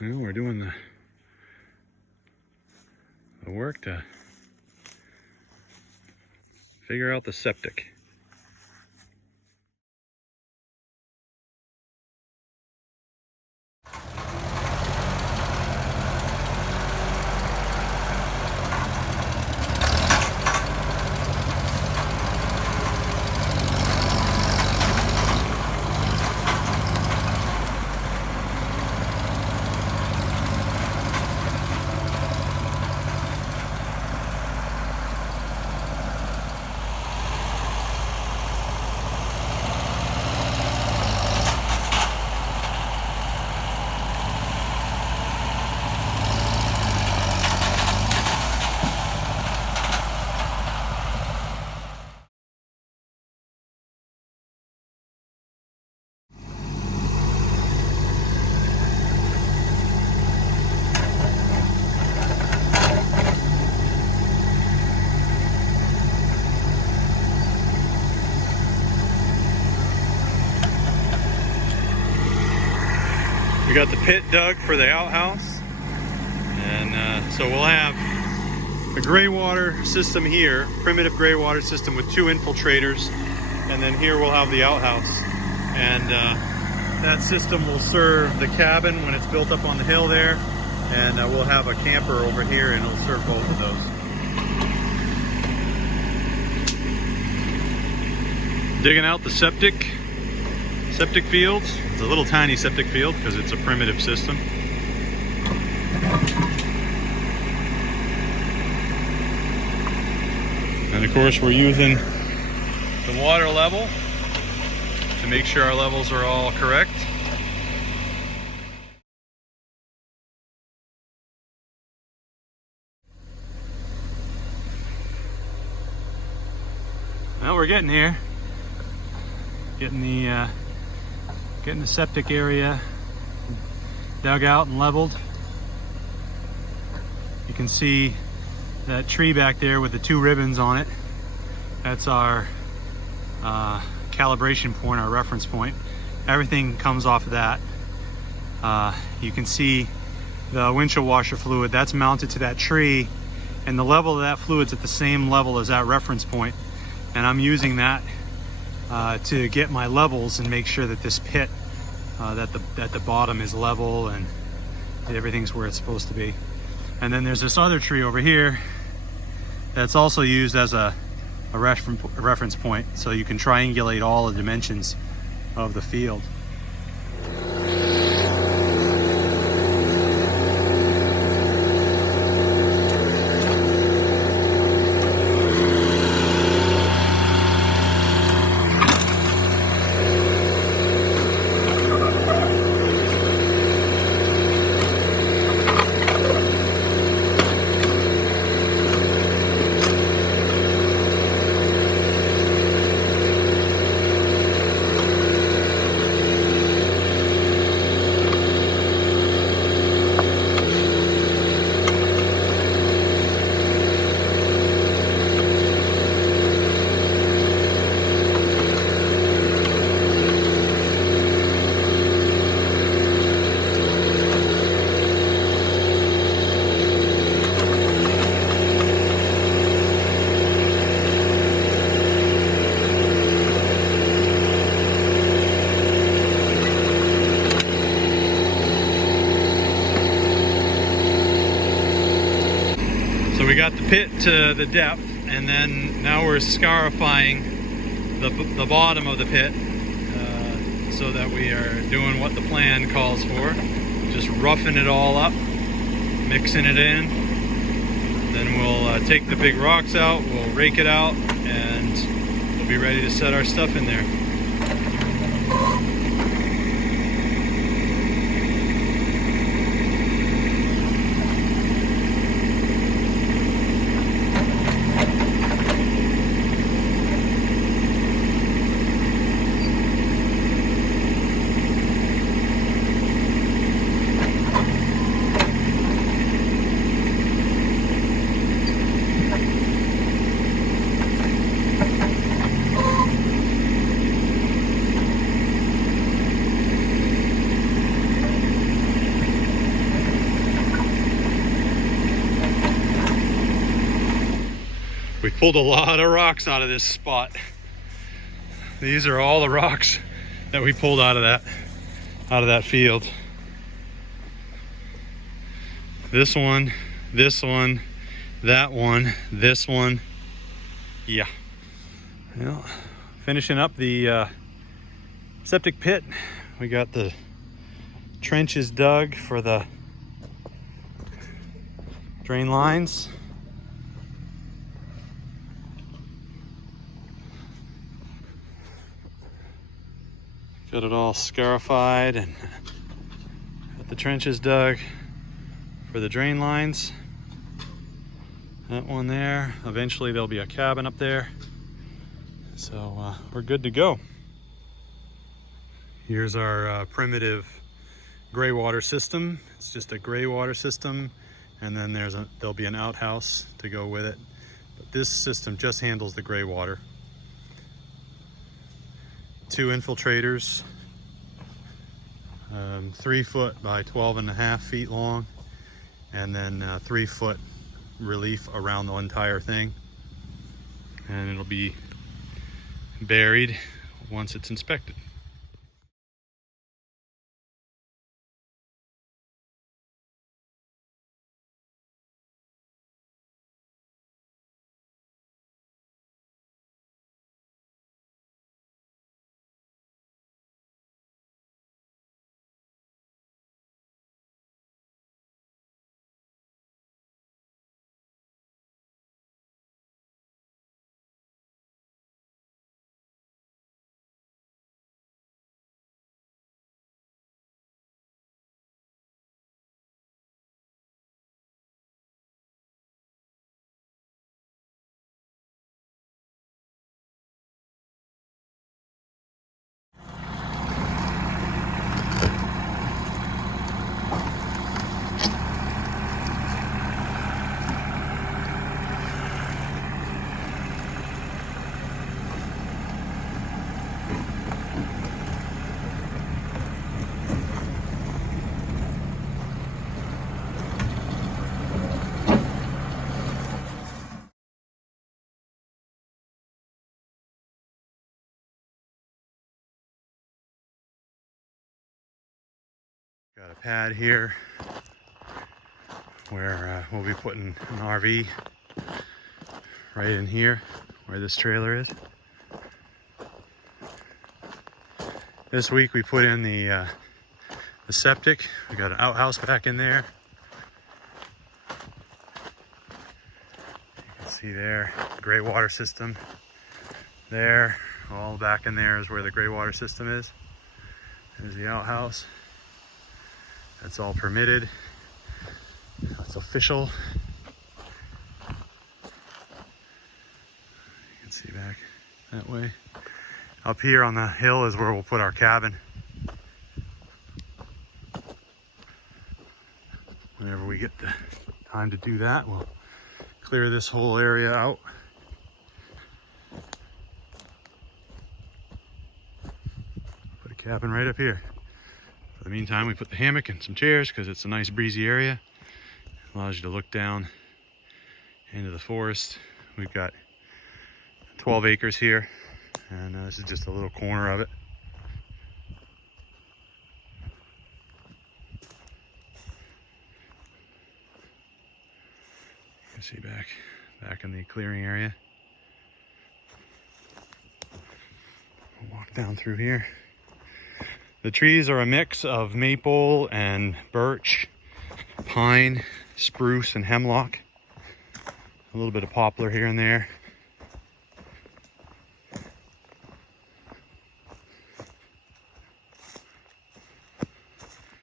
Well, we're doing the work to figure out the septic. We got the pit dug for the outhouse, and so we'll have a gray water system here, primitive gray water system with 2 infiltrators, and then here we'll have the outhouse. And that system will serve the cabin when it's built up on the hill there, and we'll have a camper over here and it'll serve both of those. Digging out the septic fields. It's a little tiny septic field because it's a primitive system. And of course we're using the water level to make sure our levels are all correct. Well, we're getting here. Getting the septic area dug out and leveled. You can see that tree back there with the 2 ribbons on it. That's our calibration point, our reference point. Everything comes off of that. You can see the windshield washer fluid that's mounted to that tree, and the level of that fluid's at the same level as that reference point. And I'm using that to get my levels and make sure that this pit, that the bottom is level and everything's where it's supposed to be. And then there's this other tree over here that's also used as a reference point, so you can triangulate all the dimensions of the field. So we got the pit to the depth, and then now we're scarifying the bottom of the pit so that we are doing what the plan calls for. Just roughing it all up, mixing it in. Then we'll take the big rocks out, we'll rake it out, and we'll be ready to set our stuff in there. We pulled a lot of rocks out of this spot. These are all the rocks that we pulled out of that field. This one, that one, this one. Yeah. Well, finishing up the septic pit. We got the trenches dug for the drain lines. Got it all scarified and got the trenches dug for the drain lines. That one there. Eventually there'll be a cabin up there. So we're good to go. Here's our primitive gray water system. It's just a gray water system, and then there'll be an outhouse to go with it. But this system just handles the gray water. 2 infiltrators, 3 foot by 12.5 feet long, and then 3 foot relief around the entire thing. And it'll be buried once it's inspected. Got a pad here where we'll be putting an RV right in here where this trailer is. This week we put in the septic. We got an outhouse back in there. You can see there, gray water system there. All back in there is where the gray water system is. There's the outhouse. That's all permitted. That's official. You can see back that way. Up here on the hill is where we'll put our cabin. Whenever we get the time to do that, we'll clear this whole area out. Put a cabin right up here. For the meantime, we put the hammock and some chairs because it's a nice breezy area. Allows you to look down into the forest. We've got 12 acres here, and this is just a little corner of it. You can see back in the clearing area. We'll walk down through here. The trees are a mix of maple and birch, pine, spruce, and hemlock. A little bit of poplar here and there.